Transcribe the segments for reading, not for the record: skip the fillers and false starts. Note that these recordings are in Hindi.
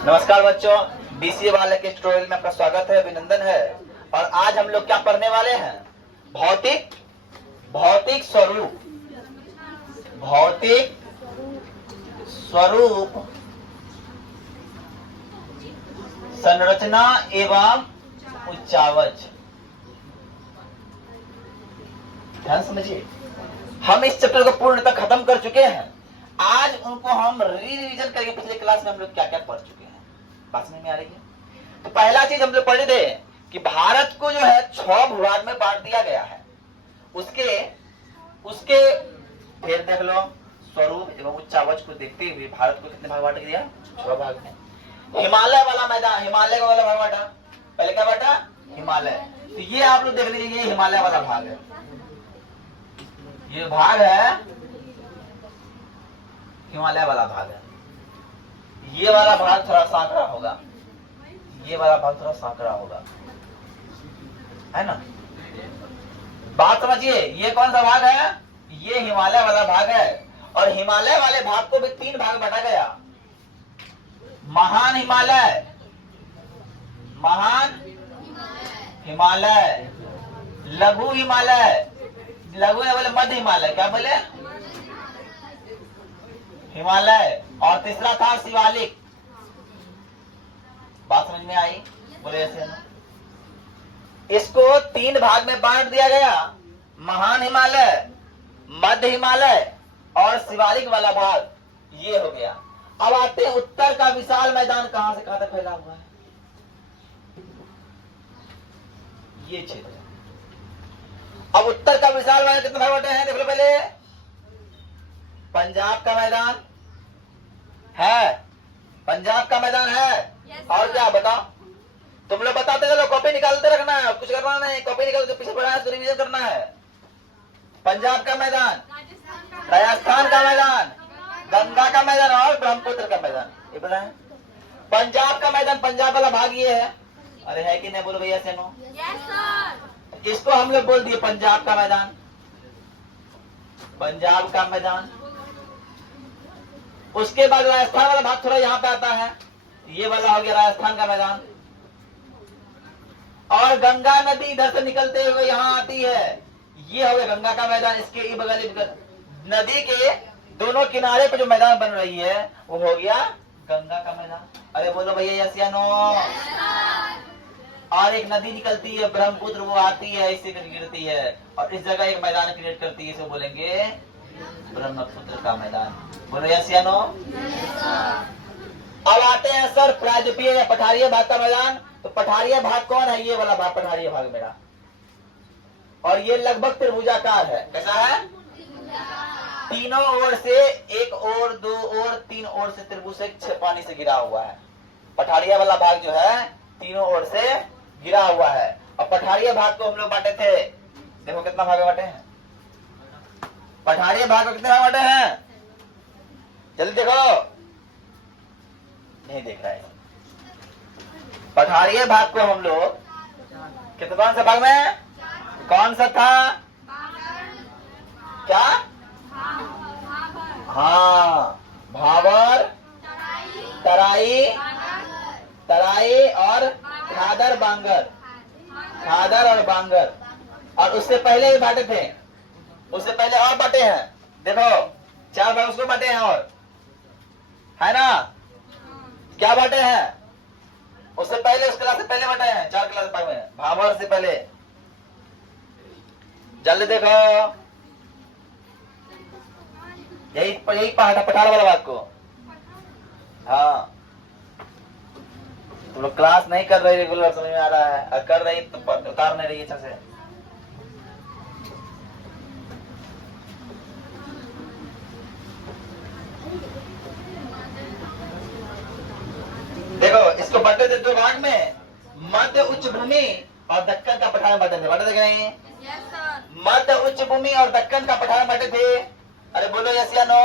नमस्कार बच्चों, बीसीए वाले के ट्यूटोरियल में आपका स्वागत है, अभिनंदन है। और आज हम लोग क्या पढ़ने वाले हैं? भौतिक स्वरूप संरचना एवं उच्चावच। ध्यान समझिए, हम इस चैप्टर को पूर्णतः खत्म कर चुके हैं। आज उनको हम रिवीजन करेंगे। पिछले क्लास में हम लोग क्या क्या पढ़ चुके हैं, बात समझ में आ रही है? तो पहला चीज हम लोग पढ़े थे कि भारत को जो है 6 भूभाग में बांट दिया गया है। उसके फिर देख लो, स्वरूप एवं उच्चावच को देखते हुए भारत को कितने भाग बांट दिया? 6 भाग में। हिमालय वाला मैदान, हिमालय का वाला भाग बांटा। पहले क्या बांटा? हिमालय। तो ये आप लोग देख लीजिए, ये हिमालय वाला भाग है। ये भाग है हिमालय वाला भाग है। ये वाला भाग थोड़ा सांकड़ा होगा, ये वाला भाग थोड़ा सांकड़ा होगा, है ना? बात समझिए, ये कौन सा भाग है? ये हिमालय वाला भाग है। और हिमालय वाले भाग को भी 3 भाग बांटा गया। महान हिमालय, लघु हिमालय, लघु ने बोले मध्य हिमालय, क्या बोले? हिमालय। और तीसरा था शिवालिक। बात समझ में आई? बोले ऐसे ना। इसको 3 भाग में बांट दिया गया, महान हिमालय, मध्य हिमालय और शिवालिक वाला भाग। ये हो गया। अब आते हैं उत्तर का विशाल मैदान कहां से कहां तक फैला हुआ है? ये क्षेत्र। अब उत्तर का विशाल मैदान कितने भाग बांटे हैं? देख लो पहले। पंजाब का मैदान है, पंजाब का मैदान है। और क्या बताओ? तुम लोग बताते चलो, कॉपी निकालते रखना है, कुछ करना नहीं। कॉपी निकाल के पीछे पढ़ा है तो रिवीजन करना है। पंजाब का मैदान, राजस्थान का मैदान, गंगा का मैदान और ब्रह्मपुत्र का मैदान। ये पता है? पंजाब का मैदान, पंजाब वाला भाग ये है। अरे है कि नहीं? बोलो भैया से नो। इसको हम लोग बोल दिए पंजाब का मैदान, पंजाब का मैदान। उसके बाद राजस्थान वाला भाग थोड़ा यहाँ पे आता है, ये वाला हो गया राजस्थान का मैदान। और गंगा नदी इधर से निकलते हुए यहाँ आती है, ये हो गया गंगा का मैदान। इसके बगल नदी के दोनों किनारे पे जो मैदान बन रही है वो हो गया गंगा का मैदान। अरे बोलो भैया यस या नो? और एक नदी निकलती है ब्रह्मपुत्र, वो आती है इससे गिरती है और इस जगह एक मैदान क्रिएट करती है, इसे बोलेंगे ब्रह्मपुत्र का मैदान। बोलो यस या नो? अब आते हैं सर प्रायद्वीपीय या पठारीय भाग का मैदान। तो पठारीय भाग कौन है? ये वाला भाग पठारीय भाग मेरा। और ये लगभग त्रिभुजाकार है। कैसा है? तीनों ओर से, एक ओर, 2 ओर, 3 ओर से त्रिभुज से पानी से गिरा हुआ है। पठारीय वाला भाग जो है तीनों ओर से गिरा हुआ है। और पठारीय भाग को हम लोग बांटे थे, देखो कितना भाग बांटे हैं। पठारीय भाग को कितने भाग बांटे हैं? जल्दी देखो, नहीं देख रहा है। पठारीय भाग को हम लोग कितने कौन सा भाग में? कौन सा था? क्या? हाँ, भाबर, तराई और खादर और बांगर। और उससे पहले भी बांटे थे, उससे पहले और बांटे हैं। देखो 4 भाग उसको बांटे हैं, और है ना? क्या बांटे हैं? उससे पहले, उस क्लास से पहले बांटे हैं 4 क्लास भाग में, भाबर से पहले। जल्दी देखो, यही पठार वाला बात को। हाँ, तुम लोग क्लास नहीं कर रहे, रेगुलर समझ में आ रहा है, और कर रही तो उतार नहीं रही अच्छा से। देखो इसको बांटे थे 2 भाग में, मध्य उच्च भूमि और दक्कन का पठार बांटे थे। बांटे थे मध्य उच्च भूमि और दक्कन का पठार बांटे थे। अरे बोलो यस या नो?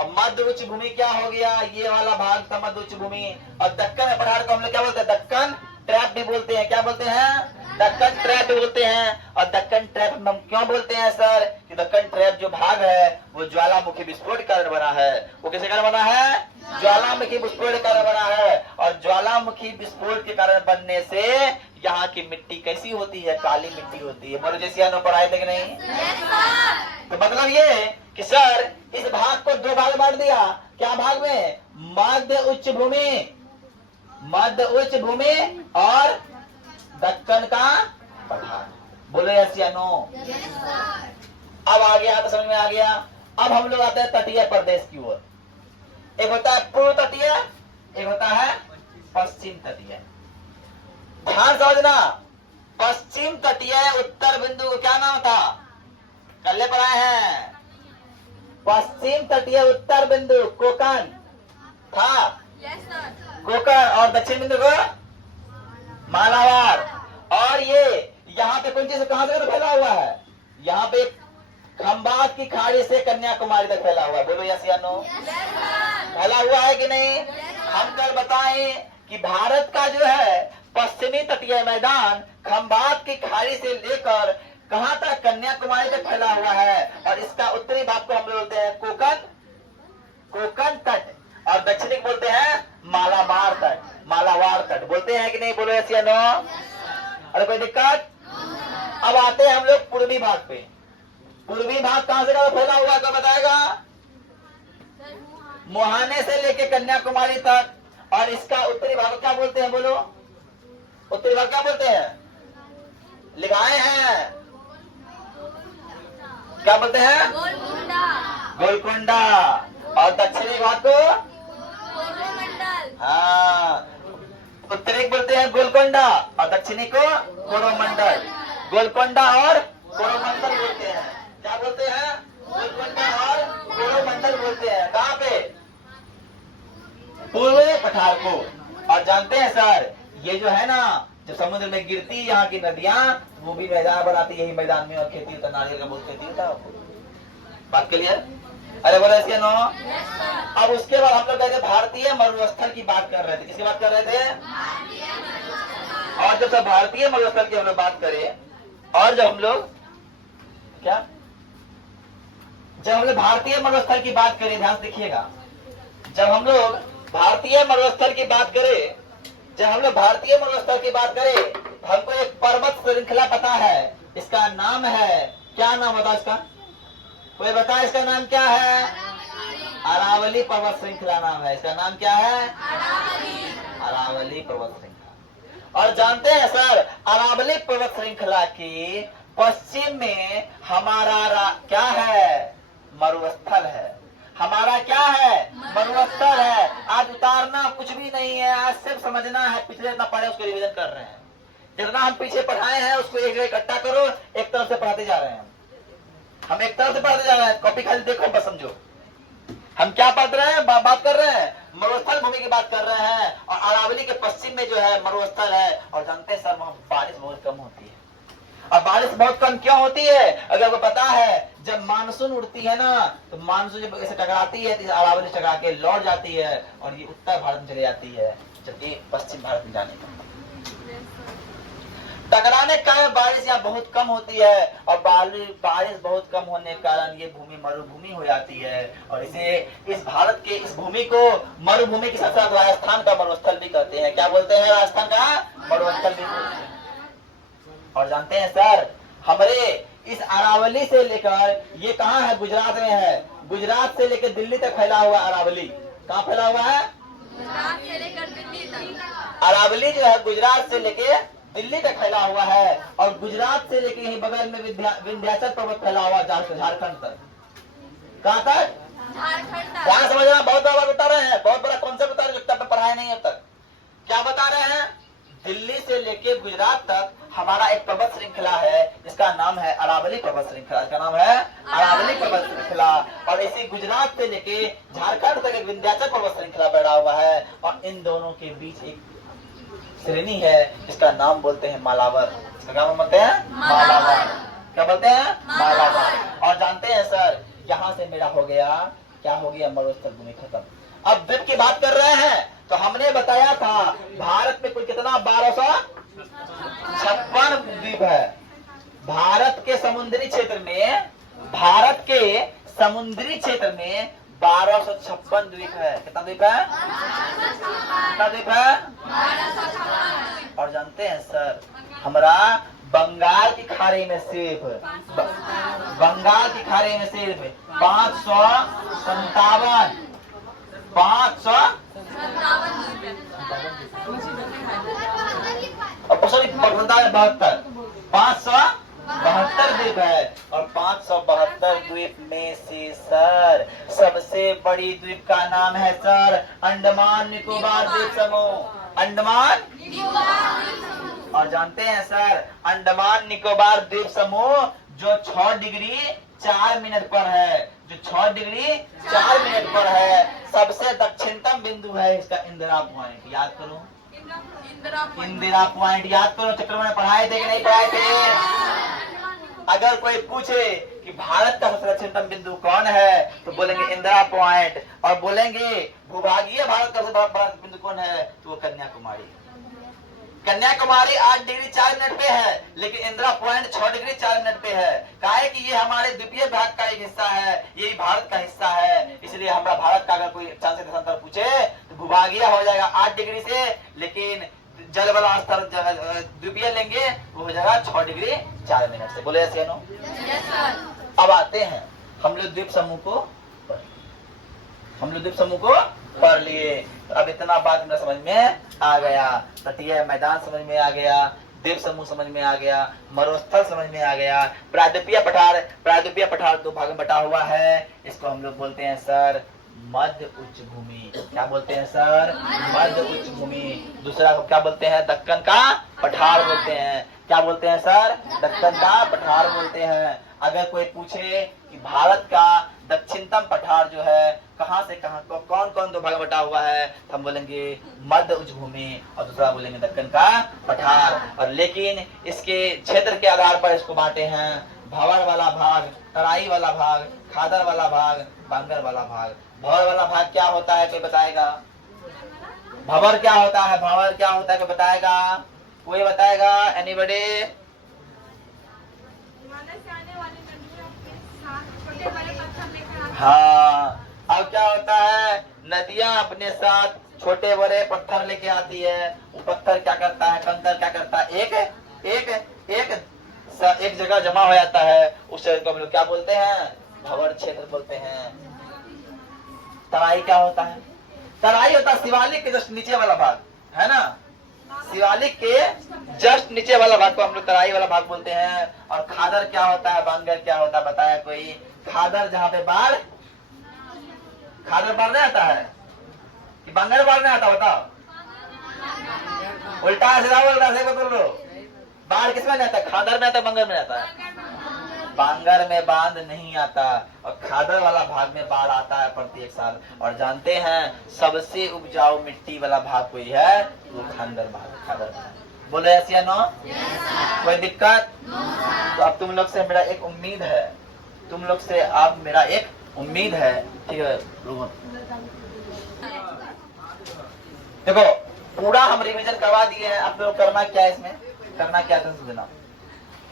अब मध्य उच्च भूमि क्या हो गया? ये वाला भाग था मध्य उच्च भूमि। और दक्कन पठार को हम लोग क्या बोलते हैं? दक्कन ट्रैप भी बोलते हैं। क्या बोलते हैं? दक्कन ट्रैप बोलते हैं। और दक्कन ट्रैप हम क्यों बोलते हैं सर कि दक्कन ट्रैप जो भाग है वो ज्वालामुखी विस्फोट के कारण बना है। वो किसके कारण बना है? ज्वालामुखी विस्फोट के कारण बना है। और ज्वालामुखी विस्फोट के कारण बनने से यहाँ की मिट्टी कैसी होती है? काली मिट्टी होती है। बोलो जैसे अनु पढ़ाए थे कि नहीं? तो मतलब ये कि सर इस भाग को दो भाग बांट दिया। क्या भाग में? मध्य उच्च भूमि, मध्य उच्च भूमि और दक्कन का पठार। बोलो यस या नो? अब आ गया तो समझ में आ गया। अब हम लोग आते हैं तटीय प्रदेश की ओर। एक होता है पूर्व तटीय, एक होता है पश्चिम तटीय। ध्यान समझना, पश्चिम तटीय उत्तर बिंदु को क्या नाम था? कल्ले पर आए हैं। पश्चिम तटीय उत्तर बिंदु कोकण था। कोकण और दक्षिण बिंदु को मालाबार। और ये यहाँ पे कौन चीज कहां से फैला हुआ है? यहाँ पे खंबात की खाड़ी से कन्याकुमारी तक फैला हुआ है। बोलो यस या नो? फैला हुआ है कि नहीं? हम कल बताएं कि भारत का जो है पश्चिमी तटीय मैदान खंबात की खाड़ी से लेकर कहां तक? कन्याकुमारी तक फैला हुआ है। और इसका उत्तरी भाग को हम लोग बोलते हैं कोकण, कोकण तट। और दक्षिणी बोलते हैं मालाबार तट, मालाबार तट। बोलते हैं कि नहीं? बोलो यस या नो? अरे कोई दिक्कत? अब आते हैं हम लोग पूर्वी भाग पे। पूर्वी भाग कहां से कहां फैला हुआ है? क्या बताएगा? मुहाने से लेके कन्याकुमारी तक। और इसका उत्तरी भाग क्या बोलते हैं? बोलो उत्तरी भाग क्या बोलते हैं? लिखाए हैं, क्या बोलते हैं? गोलकुंडा। और दक्षिणी भाग को? हाँ, उत्तरी बोलते हैं गोलकोंडा और दक्षिणी को कोरोमंडल। गोलकोंडा और कोरोमंडल बोलते हैं। क्या बोलते हैं? गोलकोंडा और कोरोमंडल बोलते हैं। कहाँ पे? पूर्वी पठार को। और जानते हैं सर ये जो है ना, जो समुद्र में गिरती यहाँ की नदियां, वो भी मैदान बनाती यही मैदान में। और खेती होता, नारियल का बहुत खेती होता। बात क्लियर? अरे बोलो इसके नो? अब उसके बाद हम लोग कहते भारतीय मरुस्थल की बात कर रहे थे। किसकी बात कर रहे थे? और जब भारतीय मरुस्थल की हम लोग बात करें, और जब हम लोग क्या, जब हम लोग भारतीय मरुस्थल की बात करें, ध्यान से देखिएगा, जब हम लोग भारतीय मरुस्थल की बात करें, जब हम लोग भारतीय मरुस्थल की बात करें, हमको एक पर्वत श्रृंखला पता है। इसका नाम है, क्या नाम होता इसका? कोई बता इसका नाम क्या है? अरावली पर्वत श्रृंखला नाम है। इसका नाम क्या है? अरावली पर्वत श्रृंखला। और जानते हैं सर अरावली पर्वत श्रृंखला की पश्चिम में हमारा क्या है? मरुस्थल है। हमारा क्या है? मरुस्थल है। आज उतारना कुछ भी नहीं है, आज सिर्फ समझना है। पिछले जितना पढ़े उसको रिवीजन कर रहे हैं। जितना हम पीछे पढ़ाए हैं उसको एक इकट्ठा करो, एक तरफ से पढ़ाते जा रहे हैं। हम एक तरफ से पढ़ते जा रहे हैं, कॉपी खाली देखो बस समझो हम क्या पढ़ रहे हैं। बात कर रहे हैं मरुस्थल भूमि की बात कर रहे हैं। और अरावली के पश्चिम में जो है मरुस्थल है। और जानते हैं सर वहां बारिश बहुत कम होती है। और बारिश बहुत कम क्यों होती है? अगर आपको पता है, जब मानसून उड़ती है ना, तो मानसून जब इसे टकराती है तो अरावली टकरा के लौट जाती है और ये उत्तर भारत में चली जाती है, जबकि पश्चिम भारत में जाने का टकराने का बारिश यहाँ बहुत कम होती है। और बारिश बहुत कम होने के कारण ये भूमि मरुभूमि हो जाती है। और इसे इस भारत के इस भूमि को मरुभूमि के साथ साथ राजस्थान का मरुस्थल भी कहते हैं। क्या बोलते हैं? राजस्थान का मरुस्थल भी बोलते हैं। और जानते हैं सर हमारे इस अरावली से लेकर, ये कहाँ है? गुजरात में है। गुजरात से लेकर दिल्ली तक फैला हुआ अरावली। कहाँ फैला हुआ है? गुजरात से लेकर दिल्ली तक। अरावली जो है गुजरात से लेकर दिल्ली तक फैला हुआ है। और गुजरात से लेकर यही बगल में विंध्याचल पर्वत फैला हुआ झारखंड तक। कहाँ तक? झारखंड तक। ध्यान समझना, बहुत बड़ा बता रहे हैं, बहुत बड़ा कॉन्सेप्ट बता रहे हैं, पढ़ाया नहीं अब तक। क्या बता रहे हैं? दिल्ली से लेके गुजरात तक हमारा एक पर्वत श्रृंखला है जिसका नाम है अरावली पर्वत श्रृंखला। इसका नाम है अरावली पर्वत श्रृंखला। और इसी गुजरात से लेके झारखंड तक एक विंध्याचल पर्वत श्रृंखला बैठा हुआ है। और इन दोनों के बीच एक श्रेणी है जिसका नाम बोलते हैं मालावर। इसका नाम बोलते हैं मालावर। क्या बोलते हैं? मालावर। और जानते हैं सर यहाँ से मेरा हो गया, क्या हो गया? मरुस्थल भूमि खत्म। अब द्वीप की बात कर रहे हैं तो हमने बताया था भारत में कुल कितना? 1200 56 द्वीप है। भारत के समुद्री क्षेत्र में, भारत के समुद्री क्षेत्र में 1256 द्वीप है। कितना द्वीप है? कितना द्वीप है? और जानते हैं सर, हमारा बंगाल की खाड़ी में सिर्फ, बंगाल की खाड़ी में सिर्फ 557 सॉरी 72 572 द्वीप है। और 572 द्वीप में से सर सबसे बड़ी द्वीप का नाम है सर अंडमान निकोबार द्वीप समूह। अंडमान, और जानते हैं सर अंडमान निकोबार द्वीप समूह जो 6 डिग्री 4 मिनट पर है, जो 6 डिग्री 4 मिनट पर है, सबसे दक्षिणतम बिंदु है इसका इंदिरा पॉइंट। याद करो इंदिरा पॉइंट, याद करो। चक्र में पढ़ाए थे कि नहीं पढ़ाए थे? अगर कोई पूछे कि भारत का सबसे दक्षिणतम बिंदु कौन है तो बोलेंगे इंदिरा पॉइंट, और बोलेंगे भूभागीय भारत का सबसे बड़ा बिंदु कौन है तो वो कन्याकुमारी। कन्याकुमारी 8 डिग्री 4 मिनट पे है, लेकिन इंदिरा पॉइंट 6 डिग्री 4 मिनट पे है। काहे कि ये हमारे द्वीपीय भाग का एक हिस्सा है, ये भारत का हिस्सा है, इसलिए हमारा भारत का अगर कोई चांद से देशांतर पूछे तो भूभागीय हो जाएगा 8 डिग्री से, लेकिन जल वाला स्तर द्वीपीय लेंगे वो हो जाएगा 6 डिग्री 4 मिनट से। बोले ऐसे नो? अब आते हैं हम लोग द्वीप समूह को, हम लोग द्वीप समूह को पढ़ लिए। अब इतना बात मेरा समझ में आ गया, तटीय मैदान समझ में आ गया, द्वीप समूह समझ में आ गया, मरुस्थल समझ में आ गया, प्रायद्वीपीय पठार, प्रायद्वीपीय पठार 2 भाग में बटा हुआ है। इसको हम लोग बोलते हैं सर मध्य उच्च भूमि। क्या बोलते हैं सर? मध्य उच्च भूमि। दूसरा को क्या बोलते हैं? दक्कन का पठार बोलते हैं। क्या बोलते हैं सर? दक्कन का पठार बोलते हैं। अगर कोई पूछे कि भारत का दक्षिणतम पठार जो है कहां से कहां को कौन कौन 2 भाग में बटा हुआ है तो हम बोलेंगे मध्य उच्च भूमि, और दूसरा बोलेंगे दक्कन का पठार। और लेकिन इसके क्षेत्र के आधार पर इसको बांटे हैं, भंवर वाला भाग, तराई वाला भाग, खादर वाला भाग, बांगर वाला भाग। भंवर वाला भाग क्या होता है कोई बताएगा? भंवर क्या होता है? भंवर क्या होता है कोई बताएगा? कोई बताएगा? एनीबॉडी? हाँ, अब क्या होता है, नदियां अपने साथ छोटे बड़े पत्थर लेके आती है। वो पत्थर क्या करता है, कंकर क्या करता है, एक जगह जमा हो जाता है। उस क्षेत्र को हम लोग क्या बोलते हैं? भंवर क्षेत्र बोलते हैं। तराई क्या होता है? तराई होता है शिवालिक के जस्ट नीचे वाला भाग, है ना? शिवालिक के जस्ट नीचे वाला भाग को हम लोग तराई वाला भाग बोलते हैं। और खादर क्या होता है, बांगर क्या होता है बताया कोई? खादर जहाँ पे बाढ़, खादर बाढ़ नहीं आता है कि बांगर बाढ़ नहीं आता? बताओ, उल्टा सीधा बोल रहा है, बोल लो। बाढ़ किसमें नहीं आता? खादर में आता, बांगर में आता है? बांगर में बांध नहीं आता, और खादर वाला भाग में बाढ़ आता है प्रत्येक साल। और जानते हैं सबसे उपजाऊ मिट्टी वाला भाग कोई है वो खादर भाग, खादर भाग। बोले ऐसी नो? कोई दिक्कत? तो अब तुम लोग से मेरा एक उम्मीद है, तुम लोग से अब मेरा एक उम्मीद है, ठीक है? देखो पूरा हम रिवीजन करवा दिए हैं, अब लोग करना क्या है, इसमें करना क्या है सुनना।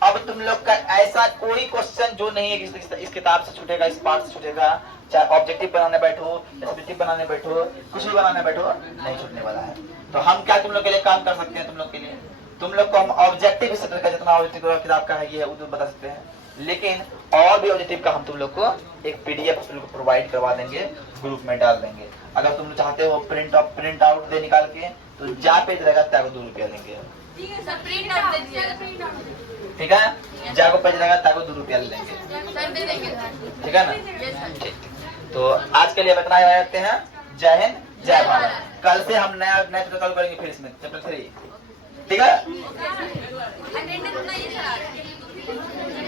अब तुम लोग का ऐसा कोई क्वेश्चन जो नहीं है कि इस किताब से छूटेगा, इस पार्ट से छूटेगा, चाहे ऑब्जेक्टिव बनाने बैठो, डिस्क्रिप्टिव बनाने बैठो, कुछ भी बनाने बैठो, नहीं छूटने वाला है। तो हम क्या तुम लोग के लिए काम कर सकते हैं? तुम लोग के लिए, तुम लोग को हम ऑब्जेक्टिव का जितना ऑब्जेक्टिव किताब का है ये वो बता सकते हैं, लेकिन और भी ऑब्जेक्टिव का हम तुम लोग को एक PDF तुम लोग को प्रोवाइड करवा देंगे, ग्रुप में डाल देंगे। अगर तुम लोग चाहते हो प्रिंट आउट दे निकाल के, तो जा पेज रहेगा त्यागो 2 रुपया लेंगे, ठीक है? जागो पेज रहेगा त्यागो 2 रुपया लेंगे, ठीक है ना? ठीक, तो आज के लिए इतना ही रहते हैं। जय हिंद, जय भारत। कल से हम नया चैप्टर चालू करेंगे फिर इसमें, चैप्टर 3, ठीक है?